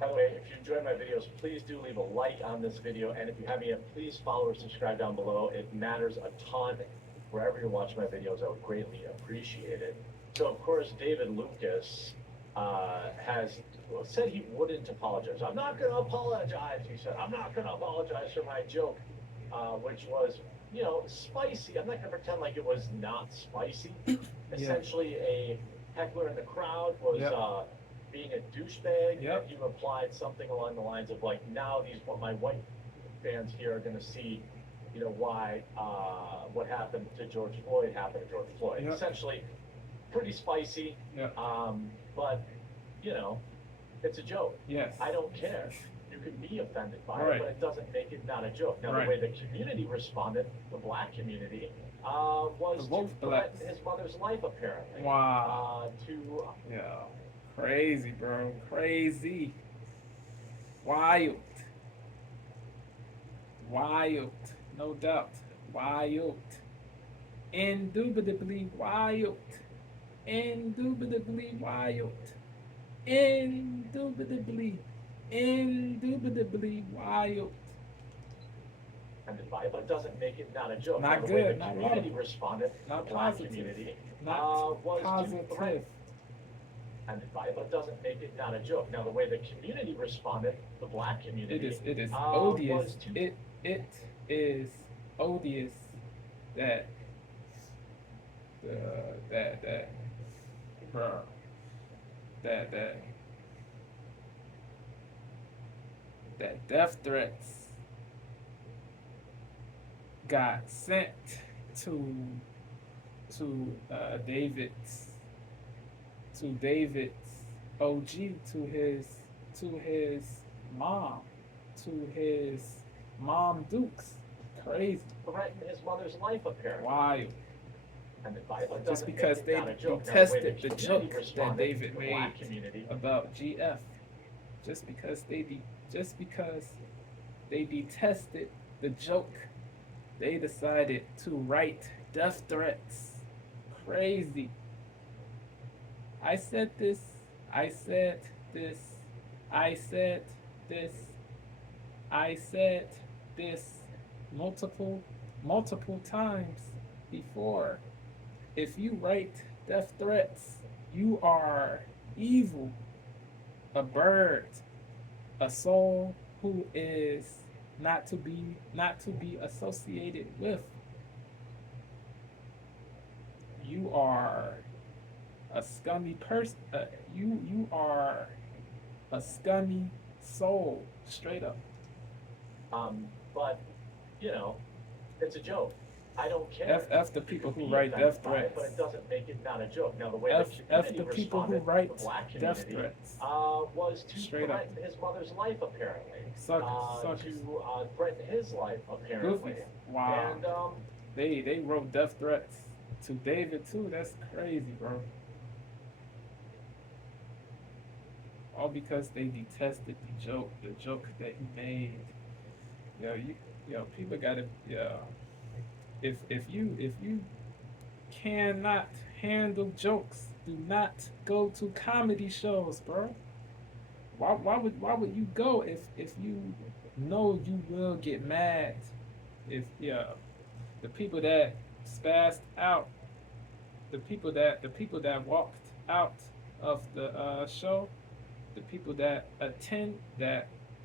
By the way, if you enjoy my videos, please do leave a like on this video. And if you haven't yet, please follow or subscribe down below. It matters a ton. Wherever you're watching my videos, I would greatly appreciate it. So, of course, David Lucas has said he wouldn't apologize. I'm not going to apologize, he said. I'm not going to apologize for my joke, which was, spicy. I'm not going to pretend like it was not spicy. Essentially, a heckler in the crowd was being a douchebag. Yep. And you implied something along the lines of, like, now my white fans here are going to see, why what happened to George Floyd happened to George Floyd. Yep. Essentially, pretty spicy. Yep. But, it's a joke. Yes. I don't care. You can be offended by Right. it, but it doesn't make it not a joke. Now, Right. the way the community responded, the black community, was to threaten his mother's life, apparently. Wow. Yeah. Crazy, bro. Crazy. Wild. Wild. No doubt. Wild. Indubitably wild. Indubitably wild. Indubitably wild. But it doesn't make it not a joke. Not now, the good, way the not community love. responded, Not the black positive. community, Not was to threaten. positive. But it doesn't make it not a joke. Now, the way the community responded, the black community, It is was odious. to It is odious that bruh, that death threats got sent to David's OG, to his mom, to his mom Dukes. Crazy. threaten his mother's life, apparently. Wild. But Just doesn't because make it they not a joke. Now, detested way the community joke that responded, David the made black community, about GF, just because they detested the joke, they decided to write death threats. Crazy. I said this. I said this. I said this. I said this multiple times before. If you write death threats, you are evil. A bird, a soul who is not to be associated with. You are a scummy person. You are a scummy soul, straight up. but it's a joke. I don't care. F the people who write death threats. But it doesn't make it not a joke. Now, the way F the community the people who responded, write the black death community, threats. Was to Straight up. threaten his mother's life, apparently. Suckers. To threaten his life, apparently. Goofies. Wow. And They wrote death threats to David too. That's crazy, bro. All because they detested the joke that he made. People gotta, if you cannot handle jokes, do not go to comedy shows, bro. Why would you go if you know you will get mad? If the people that spazzed out, the people that walked out of the show, the people that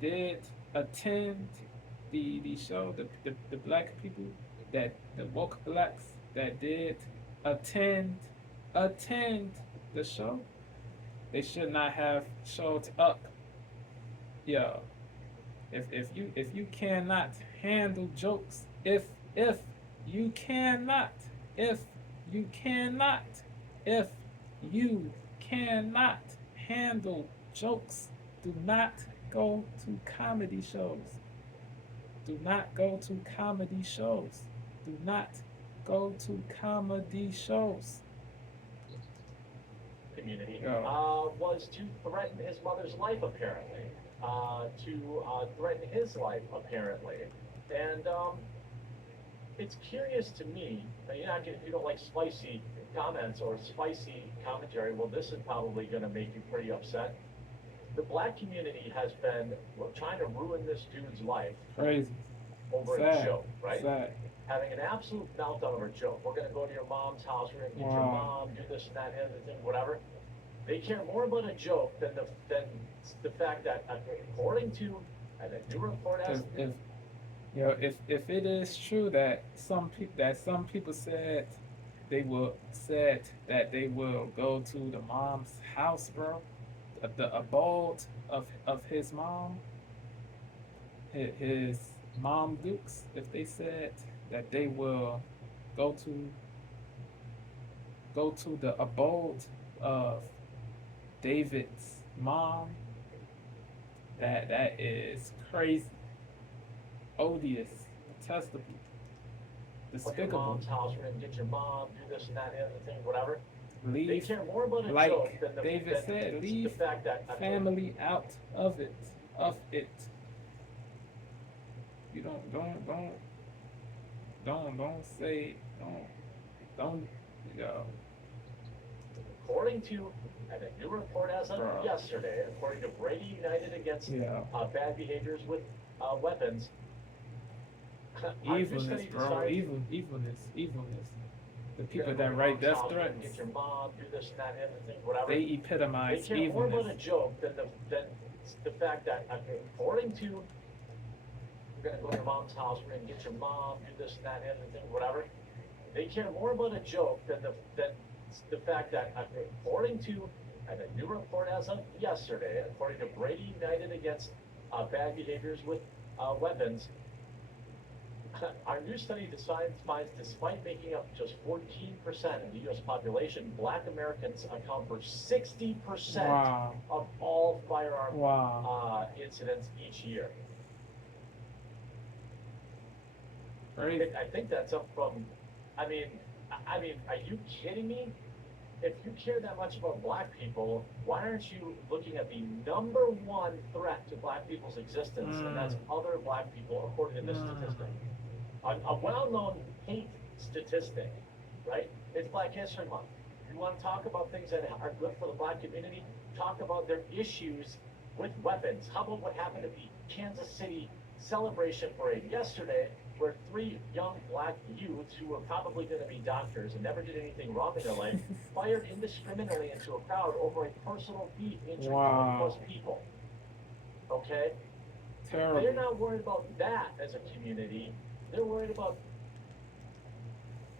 did attend the show, the black people, that the woke blacks that did attend the show, they should not have showed up. If you cannot handle jokes, if you cannot handle jokes, do not go to comedy shows. Do not go to comedy shows. Do not go to comedy shows. Community was to threaten his mother's life, apparently. To threaten his life, apparently. And it's curious to me. If you don't like spicy comments or spicy commentary, well, this is probably going to make you pretty upset. the black community has been trying to ruin this dude's life Crazy. over a Sad. joke, right? Sad. Having an absolute meltdown over a joke. We're gonna go to your mom's house, we're gonna get your Wow. mom, do this and that and the other thing, whatever. They care more about a joke than the fact that according to a new report has If you know, if it is true that some people said they will go to the mom's house, bro, the abode of his mom, his mom Dukes, if they said that they will go to the abode of David's mom, that is crazy, odious, detestable, your despicable. mom's house, we're gonna get your mom, do this and that and the other thing, whatever. They Leave, care more about a like joke than David said, the leave fact that family out of it. You don't say don't yo. according to a new report as of Bro. yesterday, according to Brady United against Yeah. bad behaviors with weapons. our new Evilness, study bro. decides- Evilness. The You're people gonna go that to write mom's death house, we're gonna threats, get your mom, do this and that and the thing, whatever. they They epitomize care more about a evilness. joke than the fact that according to we're gonna go to your mom's house, we're gonna get your mom, do this and that and the thing, whatever. They care more about a joke than the fact that according to a new report as of yesterday, according to Brady United against bad behaviors with weapons. Our new study finds despite making up just 14% of the U.S. population, black Americans account for 60% Wow. of all firearm Wow. incidents each year. Crazy. I think that's up from, I mean, are you kidding me? If you care that much about black people, why aren't you looking at the number one threat to black people's existence, and that's other black people, according to this statistic? A well-known hate statistic, right? It's Black History Month. You want to talk about things that are good for the black community? Talk about their issues with weapons. How about what happened at the Kansas City celebration parade yesterday, where 3 young black youths who were probably going to be doctors and never did anything wrong in their life fired indiscriminately into a crowd over a personal beef injuring 20+ people. Okay? Terrible. They're not worried about that as a community. They're worried about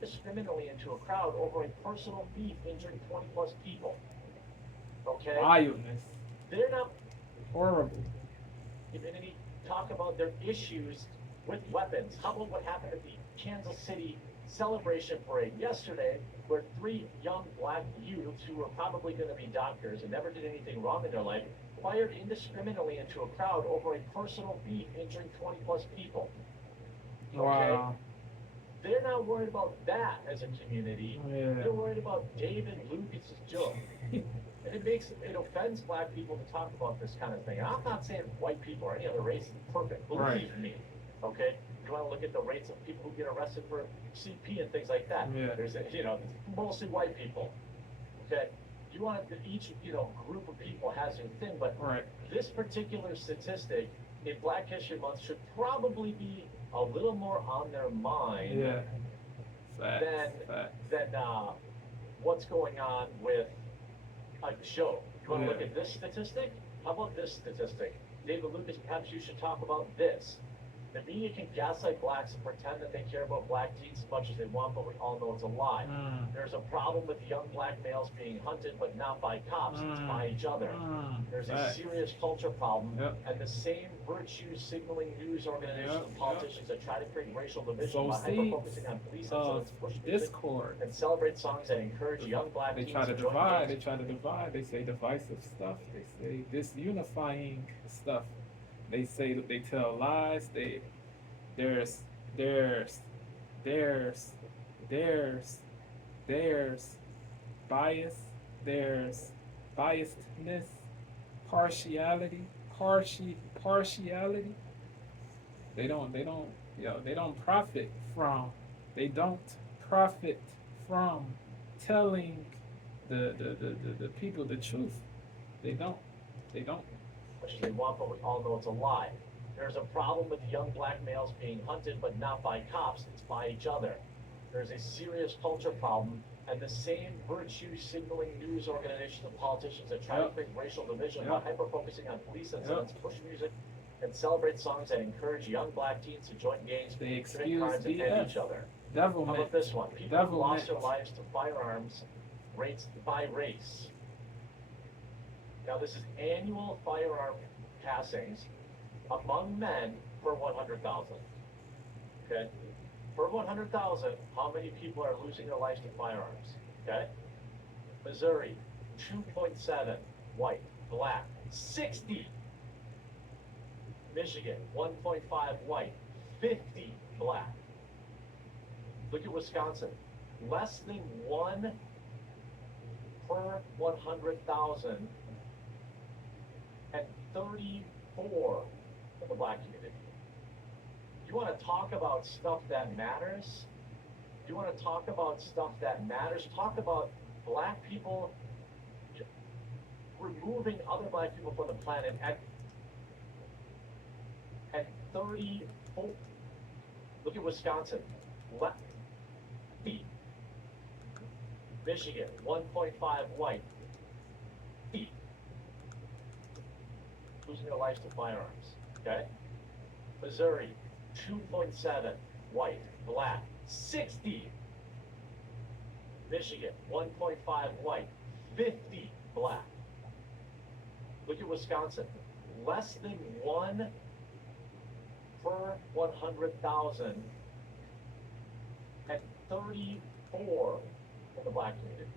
discriminately into a crowd over a personal beef injuring 20+ people. Okay? Wildness. They're not Horrible. community talk about their issues with weapons. How about what happened at the Kansas City celebration parade yesterday, where 3 young black youths who were probably going to be doctors and never did anything wrong in their life fired indiscriminately into a crowd over a personal beef injuring 20+ people. Wow. They're not worried about that as a community. Yeah. They're worried about David Lucas's joke. And it offends black people to talk about this kind of thing. And I'm not saying white people or any other race is perfect. Believe Right. me. Okay? You want to look at the rates of people who get arrested for CP and things like that. Yeah. There's, mostly white people. Okay? You want each, group of people has their thing, but Right. this particular statistic in Black History Month should probably be a little more on their mind Yeah. Fact. than what's going on with a joke. You want to look Yeah. at this statistic? How about this statistic? David Lucas, perhaps you should talk about this. The media can gaslight blacks and pretend that they care about black teens as much as they want, but we all know it's a lie. There's a problem with young black males being hunted, but not by cops, it's by each other. There's a Fact. serious culture problem, Yep. and the same virtue signaling news organizations Yep, and politicians that try to create racial division So by see, hyper-focusing on police incidents, push music, Discord. and celebrate songs that encourage young black They teens try to to join divide. gangs. They say divisive stuff. They say disunifying stuff. They say that they tell lies. There's bias. There's biasedness, partiality. They don't profit from. They don't profit from telling the people the truth. They don't. much as they want, but we all know it's a lie. There's a problem with young black males being hunted, but not by cops, it's by each other. There's a serious culture problem, and the same virtue signaling news organizations and politicians that try to create racial division by hyper-focusing on police incidents, push music, and celebrate songs that encourage young black teens to join gangs, commit crimes, and end each other. How about this one? People who lost their lives to firearms rates by race. Now, this is annual firearm passings among men per 100,000. Okay? Per 100,000, how many people are losing their lives to firearms? Okay? Missouri, 2.7, white, black, 60. Michigan, 1.5 white, 50 black. Look at Wisconsin, less than 1 per 100,000 and 34 in the black community. You want to talk about stuff that matters? You want to talk about stuff that matters? Talk about black people removing other black people from the planet at 34. Look at Wisconsin. Michigan, 1.5 white. Losing their lives to firearms. Okay? Missouri, 2.7 white, black, 60. Michigan, 1.5 white, 50 black. Look at Wisconsin, less than 1 per 100,000 and 34 in the black community.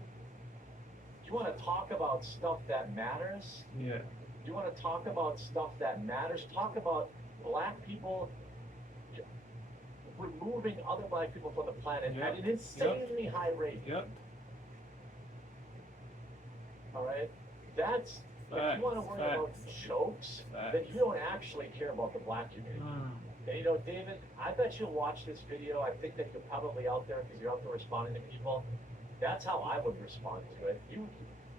You want to talk about stuff that matters? Yeah. You want to talk about stuff that matters? Talk about black people removing other black people from the planet at an insanely high rate. Yep. All right? That's, if you want to worry about jokes, then you don't actually care about the black community. And you know, David, I bet you'll watch this video. I think that you're probably out there because you're out there responding to people. That's how I would respond to it.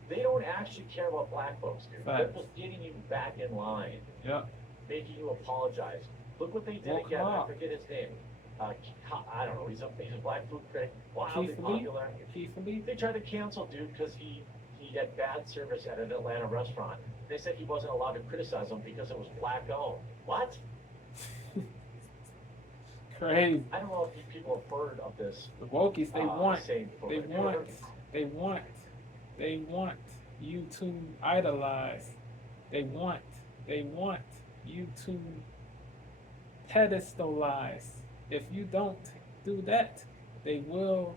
They don't actually care about black folks, dude. They're just getting you back in line. Yeah. Making you apologize. Look what they did again. I forget his name. I don't know. He's a black food critic, wildly popular. They tried to cancel dude because he had bad service at an Atlanta restaurant. They said he wasn't allowed to criticize him because it was black owned. What? Crazy. I don't know if you people have heard of this. The wokies, they want you to idolize. They want you to pedestalize. If you don't do that, they will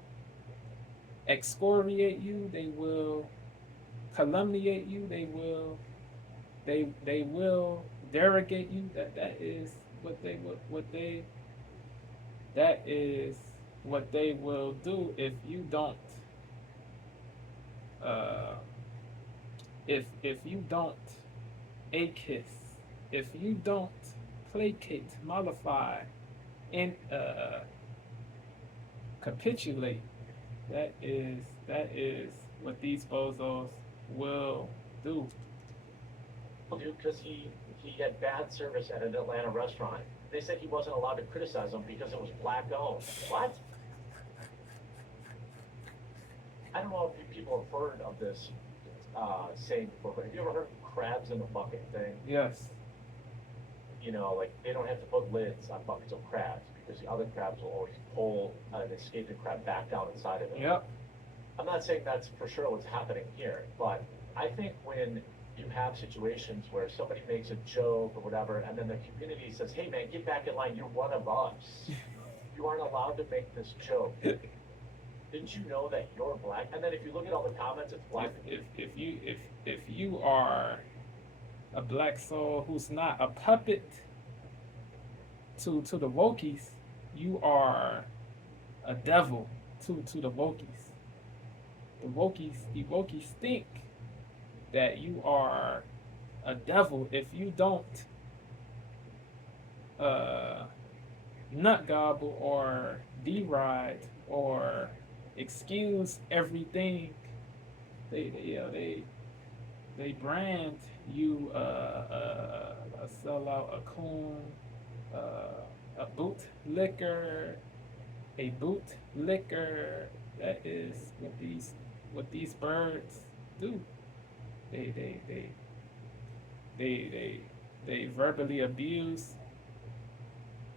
excoriate you, they will calumniate you, they will derogate you. That is what they will do if you don't if you don't kiss, if you don't placate, mollify, and capitulate, that is what these bozos will do. Dude, because he had bad service at an Atlanta restaurant. They said he wasn't allowed to criticize him because it was black owned. What? I don't know if people have heard of this saying before, but have you ever heard of crabs in a bucket thing? Yes. You know, like they don't have to put lids on buckets of crabs because the other crabs will always pull an escaping crab back down inside of it. Yep. I'm not saying that's for sure what's happening here, but I think when you have situations where somebody makes a joke or whatever, and then the community says, hey man, get back in line, you're one of us. You aren't allowed to make this joke. Didn't you know that you're black? And then if you look at all the comments, it's black. If you are a black soul who's not a puppet to the wokies, you are a devil to the wokies. The wokies think that you are a devil if you don't nut gobble or deride or excuse everything. they brand you a sellout, a coon, a bootlicker. That is what these birds do. They they they they they they verbally abuse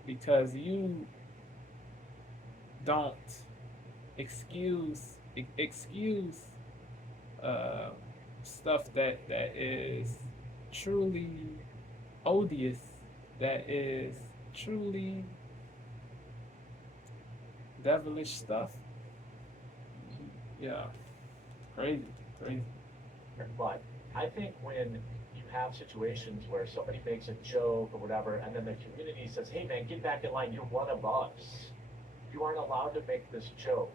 because you don't excuse uh, stuff that is truly odious, that is truly devilish stuff. Yeah, crazy, crazy. But I think when you have situations where somebody makes a joke or whatever, and then the community says, hey man, get back in line, you're one of us. You aren't allowed to make this joke.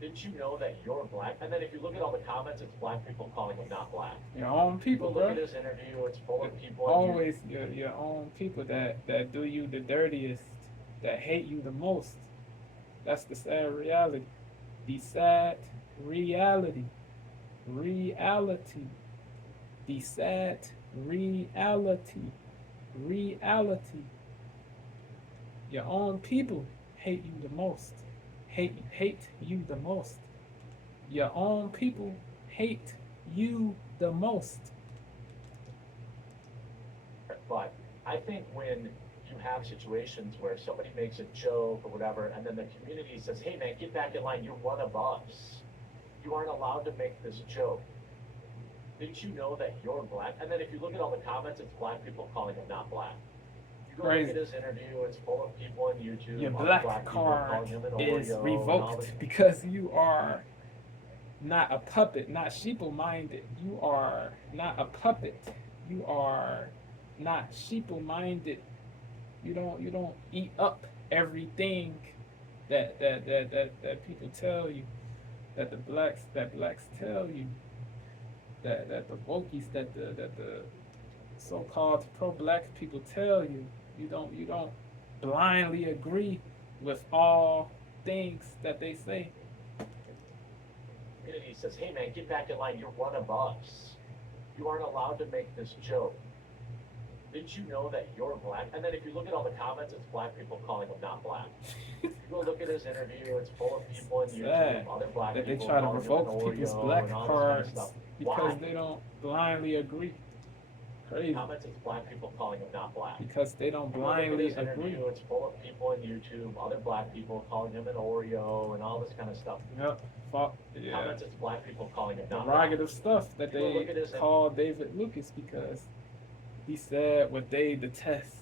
Didn't you know that you're black? And then if you look at all the comments, it's black people calling him not black. Your own people, Go look bro. at his interview, it's full of people. Always your own people that do you the dirtiest, that hate you the most. That's the sad reality. The sad reality. Reality. The sad reality. Reality. Your own people hate you the most. Hate you the most. Your own people hate you the most. But I think when you have situations where somebody makes a joke or whatever, and then the community says, hey man, get back in line, you're one of us. You aren't allowed to make this joke. Didn't you know that you're black? And then if you look at all the comments, it's black people calling him not black. You go look at his interview, it's full of people on YouTube. Your black black people card calling him an is Oreo and all revoked this. because you are not a puppet, not sheeple-minded. You are not a puppet. You are not sheeple-minded. You don't eat up everything that people tell you, that blacks tell you, that the wokies, that the so-called pro-black people tell you. You don't blindly agree with all things that they say. Community says, hey man, get back in line, you're one of us. You aren't allowed to make this joke. Didn't you know that you're black? And then if you look at all the comments, it's black people calling him not black. You go look at his interview, it's full of people on Sad YouTube, other black that they people try to calling him an revoke people's Oreo black and all this kind of cards stuff. because Why? they don't blindly agree. Crazy. Comments, it's black people calling him not black. Because they don't You go look at blindly his agree. interview, it's full of people on YouTube, other black people calling him an Oreo and all this kind of stuff. Yep. Yeah. Comments, it's black people calling him not black. Derogative stuff that You go look they at his call David Lucas because he said what they detest.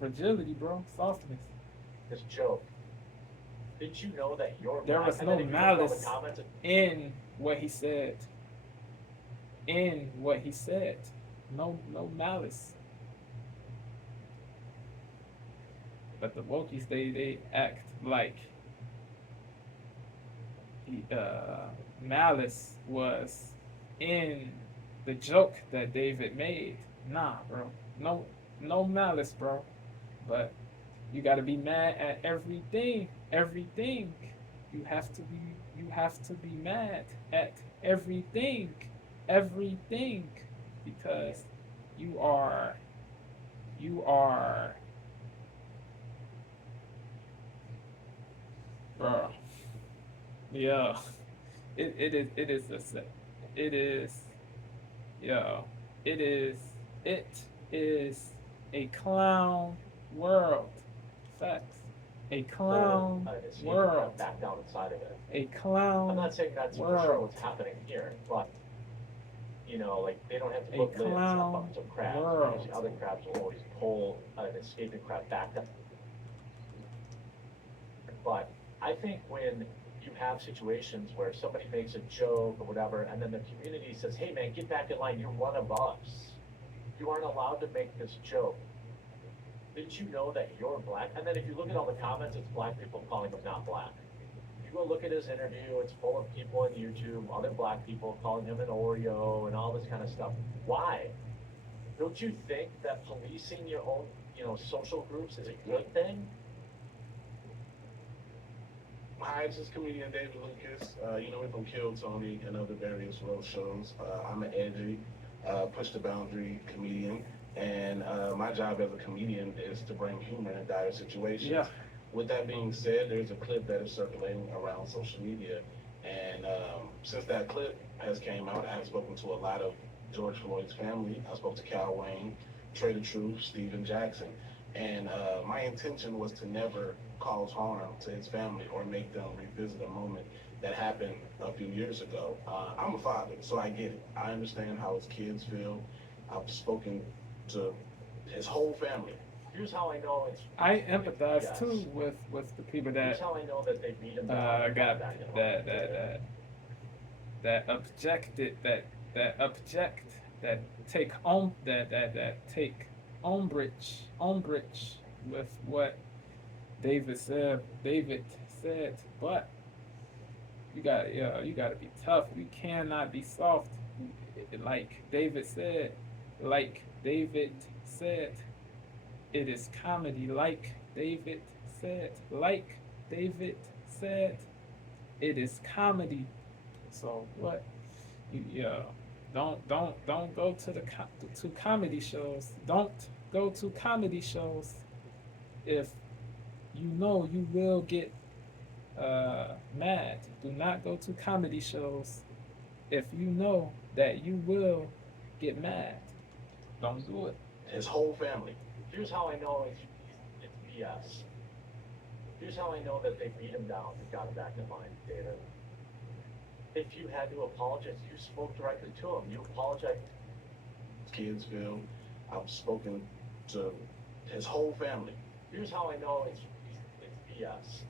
Fragility, bro. Softness. This joke. Didn't you know that you're There black? was And no then if you look at all the malice comments, in what he said. In what he said. No malice. But the wokies, they act like malice was in the joke that David made. Nah, bro. No malice, bro. But you gotta be mad at everything. Everything. You have to be mad at everything. Everything. Because you are bro. Yeah. Yo, it is a clown world. Facts. A clown world. back down inside of it. A clown I'm not saying that's for sure what's happening here, but you know, like they don't have to put lids on buckets of crabs. Because the other crabs will always pull an escaping crab back down. But I think when you have situations where somebody makes a joke or whatever, and then the community says, hey man, get back in line, you're one of us. You aren't allowed to make this joke. Didn't you know that you're black? And then if you look at all the comments, it's black people calling him not black. You go look at his interview, it's full of people on YouTube, other black people calling him an Oreo and all this kind of stuff. Why? Don't you think that policing your own, social groups is a good thing? Hi, this is comedian David Lucas. You know me from Kill Tony and other various road shows. I'm an edgy, push the boundary comedian, and my job as a comedian is to bring humor in dire situations. Yeah. With that being said, there's a clip that is circulating around social media, and since that clip has came out, I have spoken to a lot of George Floyd's family. I spoke to Cal Wayne, Trader Truth, Steven Jackson, and my intention was to never cause harm to his family or make them revisit a moment that happened a few years ago. I'm a father, so I get it. I understand how his kids feel. I've spoken to his whole family. Here's how I know I empathize yes. too with the people Here's that how I know that they beat him down. and got back in that line. that objected that object that take on that take umbrage with what David said, but you got to be tough. You cannot be soft. Like David said, like David said, it is comedy. Like David said, like David said, it is comedy. So what? Yeah, don't go to to comedy shows. Don't go to comedy shows if you know you will get mad. Do not go to comedy shows if you know that you will get mad. Don't do it. His whole family. Here's how I know it's BS. Here's how I know that they beat him down and got him back in line, David. If you had to apologize, you spoke directly to him. You apologized. His kids feel. I've spoken to his whole family. Here's how I know it's BS.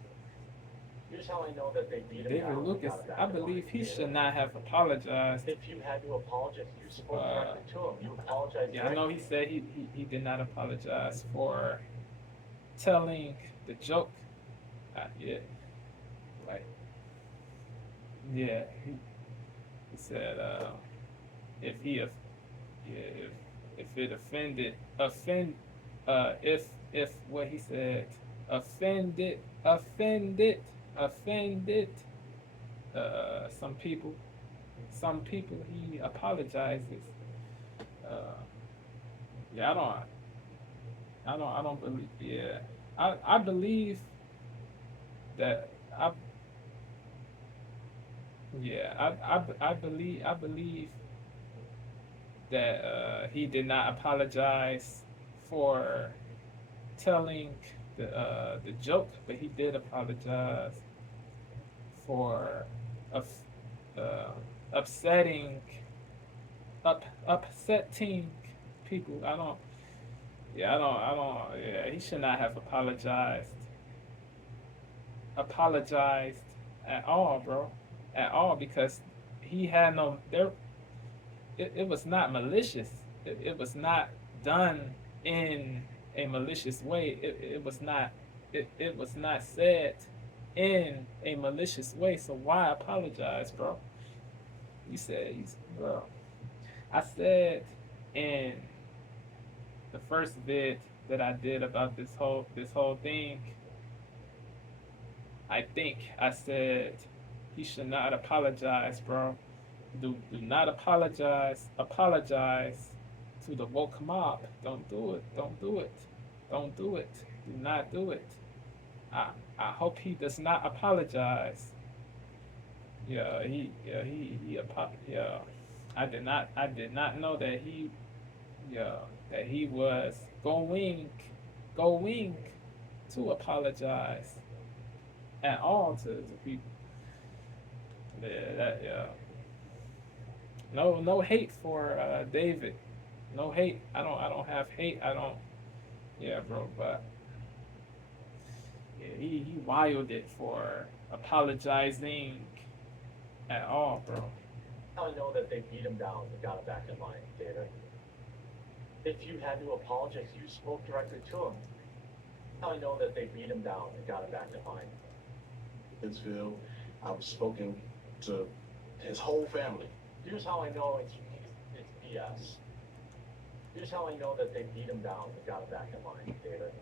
Here's how I know that they beat him David down. Lucas, and got him back I in line, believe he David. should not have apologized. If you had to apologize, you spoke directly to him. You apologized. Yeah, I know he said he did not apologize for telling the joke. Yeah, like yeah, he said if he yeah if it if what he said offended some people he apologizes. Uh, yeah, I don't believe. Yeah, I believe that I. Yeah, I believe that he did not apologize for telling the joke, but he did apologize for uh, upsetting upsetting people. I don't. Yeah, he should not have apologized at all, bro, at all, because he had no there. It was not malicious. It was not done in a malicious way. It was not said in a malicious way. So why apologize, bro? Bro. I said in the first vid that I did about this whole thing, I think I said he should not apologize, bro. Do not apologize. Apologize to the woke mob. Don't do it. Don't do it. Don't do it. Do not do it. I hope he does not apologize. Yeah, yeah. I did not know that he was going to apologize at all to people. Yeah. No hate for David. No hate. I don't have hate. I don't. Yeah, bro. But yeah, he wild it for apologizing at all, bro. I know that they beat him down and got him back in line, David. If you had to apologize, you spoke directly to him. I know that they beat him down and got him back in line. Kids feel. I've spoken to his whole family. Here's how I know it's BS. Here's how I know that they beat him down and got him back in line, David.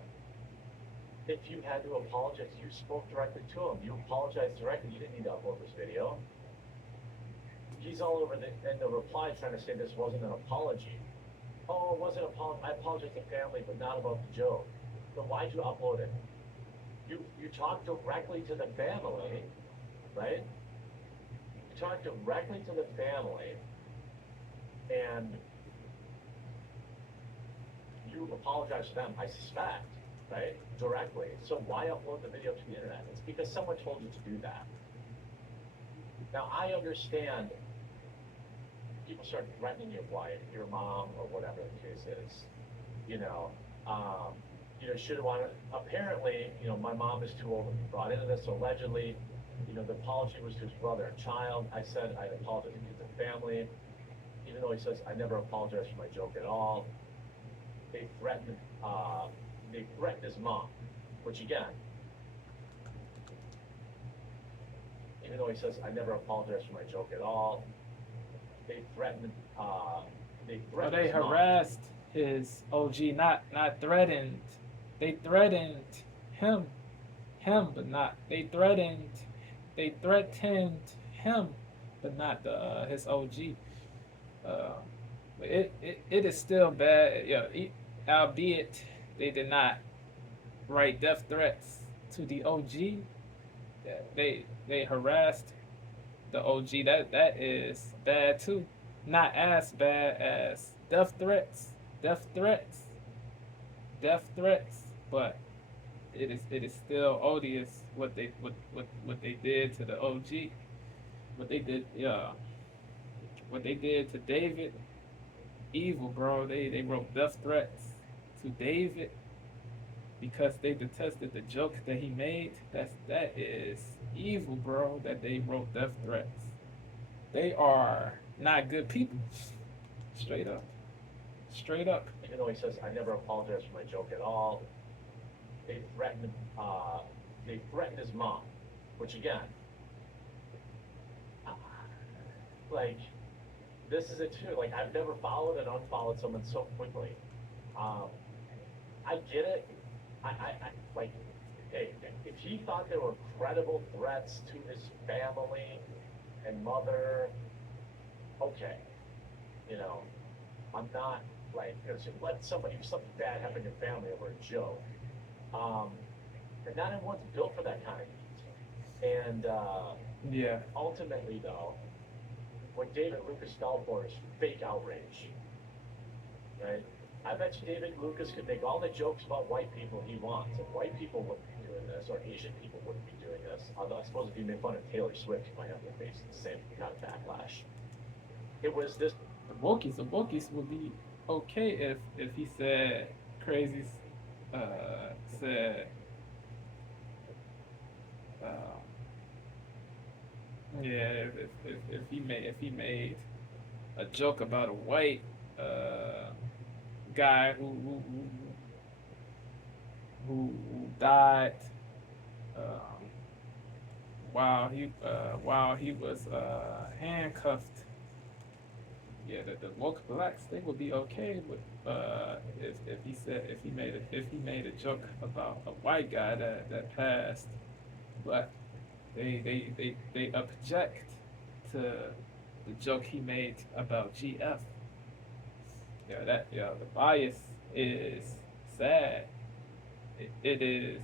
If you had to apologize, you spoke directly to him. You apologized directly. You didn't need to upload this video. He's all over in the reply trying to say this wasn't an apology. Oh, it wasn't an apology. I apologize to family, but not about the joke. Then why'd you upload it? You talked directly to the family, right? You talked directly to the family, and you apologize to them, I suspect, right? Directly. So why upload the video to the internet? It's because someone told you to do that. Now, I understand people start threatening your wife, your mom, or whatever the case is. Should have wanted, apparently, my mom is too old to be brought into this, so allegedly, the apology was to his brother and child. I said I apologize to kids and family, even though he says I never apologized for my joke at all. They threatened his mom, which again, even though he says I never apologized for my joke at all, they threatened They his mom. harassed his OG, not threatened. They threatened him, but not. They threatened him, but not his OG. It is still bad. Albeit they did not write death threats to the OG. They harassed the OG. That is bad too. Not as bad as death threats, but it is still odious what they did to the OG. What they did, what they did to David, evil, bro. They wrote death threats to David because they detested the joke that he made. That is evil, bro. That they wrote death threats. They are not good people. Straight up. Even though he says I never apologized for my joke at all, they threatened his mom, which again, this is it too. I've never followed and unfollowed someone so quickly. I get it. Hey, if he thought there were credible threats to his family and mother, okay, I'm not gonna say let something bad happen to your family over a joke. And not everyone's built for that kind of heat. And Yeah. ultimately, though, what David Lucas fell for is fake outrage, right? I bet you David Lucas could make all the jokes about white people he wants, and white people wouldn't be doing this, or Asian people wouldn't be doing this. Although I suppose if you made fun of Taylor Swift, you might have to face the same kind of backlash. It was this. The Wokies would be okay if he said crazy, said, yeah, if he made a joke about a white guy who died while he was handcuffed. Yeah, the woke blacks, they would be okay with if he made a joke about a white guy that passed, but they object to the joke he made about GF. The bias is sad. It is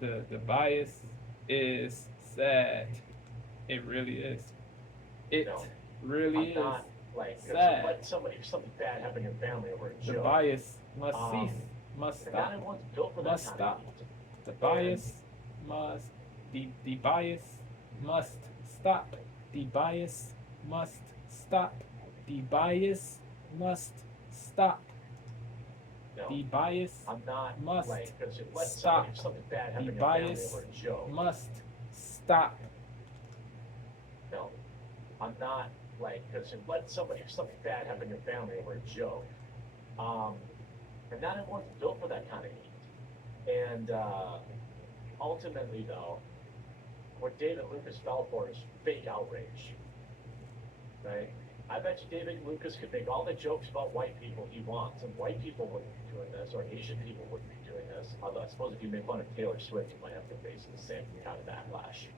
the bias is sad. It really is. It really I'm not sad. let something bad happen to your family over a joke. The bias must cease, must And not stop, everyone's built for that must kind stop. of heat. The bias must, the bias must stop. The bias must stop. The bias must stop. The bias I'm not must let stop. something bad happen The to your family bias over a joke. must stop. No, I'm not let something bad happen to your family over a joke. And not everyone's built for that kind of heat. And ultimately, though, what David Lucas fell for is fake outrage, right? I bet you David Lucas could make all the jokes about white people he wants, and white people wouldn't be doing this, or Asian people wouldn't be doing this. Although I suppose if you make fun of Taylor Swift, you might have to face the same kind of backlash.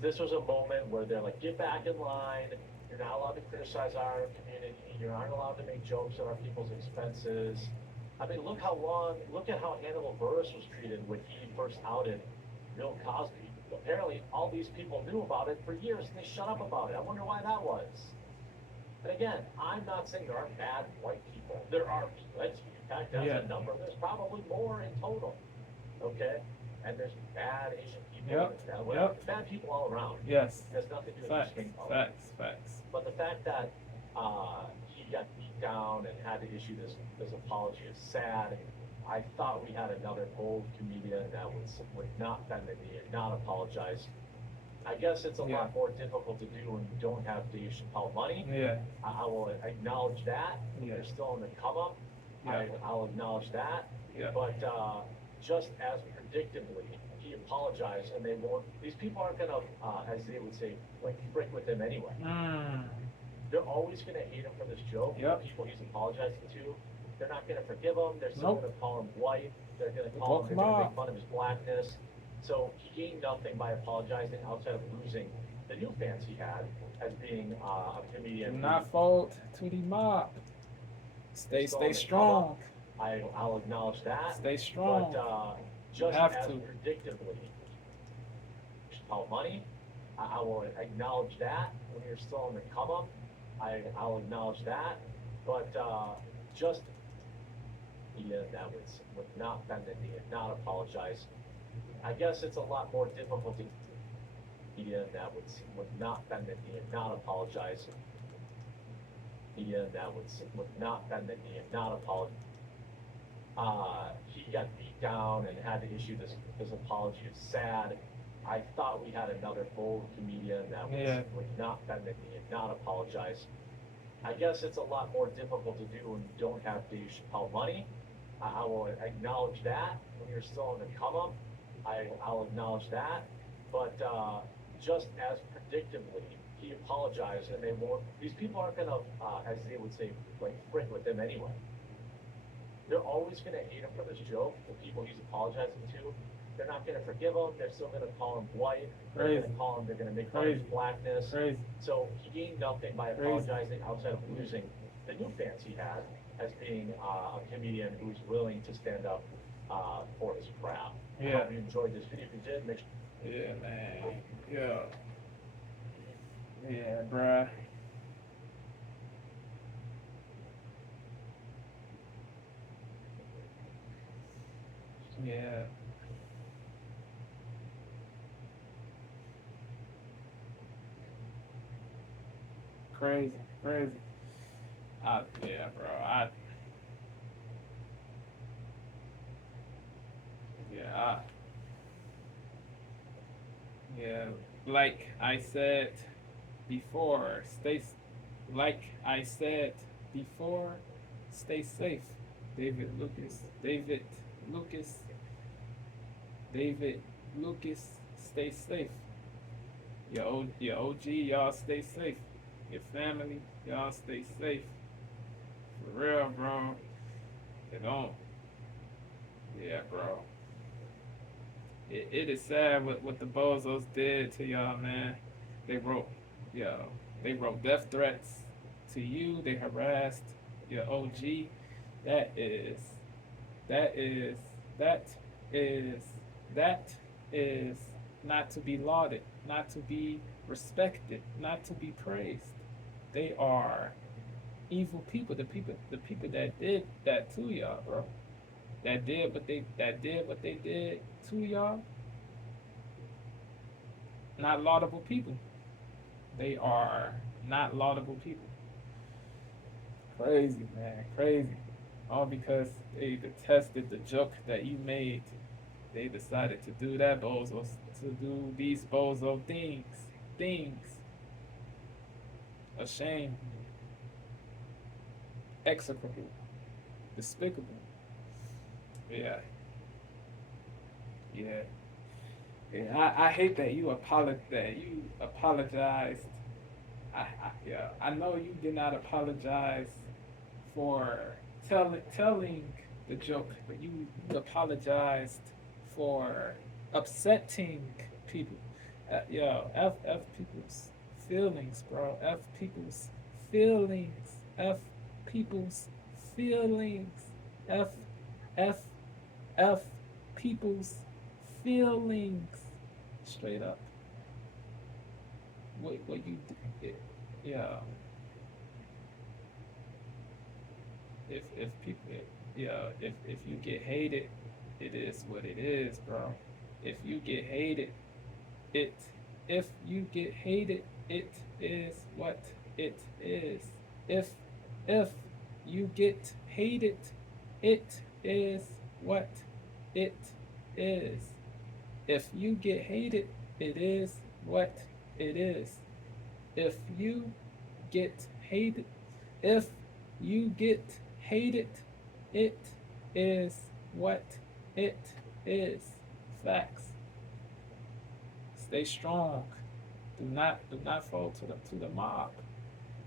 This was a moment where they're like, get back in line. You're not allowed to criticize our community. You aren't allowed to make jokes at our people's expenses. I mean, look at how Hannibal Buress was treated when he first outed Bill Cosby. Apparently, all these people knew about it for years, and they shut up about it. I wonder why that was. And again, I'm not saying there aren't bad white people. There are. In fact, that's a number. There's probably more in total. Okay? And there's bad Asian people. Bad people all around. Yes. It has nothing to do with Facts. skin color. Facts. But the fact that he got beat down and had to issue this apology is sad. I thought we had another bold comedian that would not bend the knee and not apologize. I guess it's a lot more difficult to do when you don't have Dave Chappelle money. Yeah. I will acknowledge that. They're still in the come up. I'll acknowledge that. Yeah. But just as predictably, he apologized, and they won't. These people aren't gonna, as they would say, like frick with him anyway. They're always gonna hate him for this joke. The people he's apologizing to, they're not gonna forgive him. They're still gonna call him white. They're gonna they're gonna make fun of his blackness. So he gained nothing by apologizing outside of losing the new fans he had as being a comedian. Do not fold to the mob. Stay strong. I'll acknowledge that. Stay strong. But just have as to. predictably, Chappelle money. I will acknowledge that when you're still on the come up. I'll acknowledge that. But just that would not bend the knee and not apologize. I guess it's a lot more difficult to that would not bend the knee and not apologize. That would not bend the knee and not apologize. He got beat down and had to issue this apology. It's sad. I thought we had another bold comedian that would not bend the knee and not apologize. I guess it's a lot more difficult to do when you don't have Dave Chappelle money. I will acknowledge that when you're still on the come up. I'll acknowledge that. But just as predictably, he apologized, and they won't. These people aren't gonna, as they would say, like frick with him anyway. They're always gonna hate him for this joke. The people he's apologizing to, they're not gonna forgive him. They're still gonna call him white. They're gonna make fun of his blackness. So he gained nothing by apologizing outside of losing the new fans he had as being a comedian who's willing to stand up for his craft. I hope you enjoyed this video. If you did, make sure. Yeah, man. Yeah, bruh. Yeah. Crazy. Yeah, bro. Like I said before, stay safe. David Lucas, stay safe. Your OG, y'all stay safe. Your family, y'all stay safe. For real, bro. You don't. Yeah, bro. It is sad what the bozos did to y'all, man. They wrote death threats to you. They harassed your OG. That is not to be lauded, not to be respected, not to be praised. They are evil people. The people that did that to y'all, bro. That did what they did to y'all. Not laudable people. They are not laudable people. Crazy, man, crazy. All because they detested the joke that you made. They decided to do these bozo things. A shame. Execrable. Despicable. Yeah. I hate that you apologized Yeah, I know you did not apologize for telling the joke, but you apologized for upsetting people. F people's feelings, bro. F people's feelings. F people's feelings. F F F people's feelings. Straight up. What you did, yeah. If people, yeah, if you get hated, it is what it is, bro. If you get hated, it if you get hated, it is what it is. If if you get hated, it is what it is. If you get hated, it is what it is. If you get hated, if you get hated, it is what it is. Facts. Stay strong. Do not fall to the mob.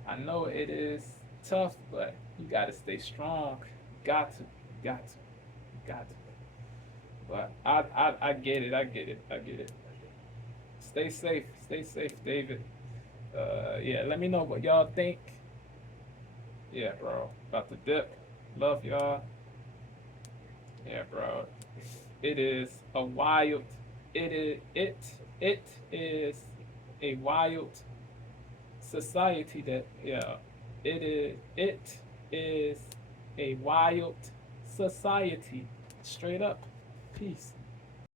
I know it is tough, but you gotta stay strong. Got to, got to, got to. But I get it. I get it. I get it. Stay safe. Stay safe, David. Yeah. Let me know what y'all think. Yeah, bro. About to dip. Love y'all. Yeah, bro. It is a wild. It is a wild society that, yeah. It is a wild society. Straight up. Peace.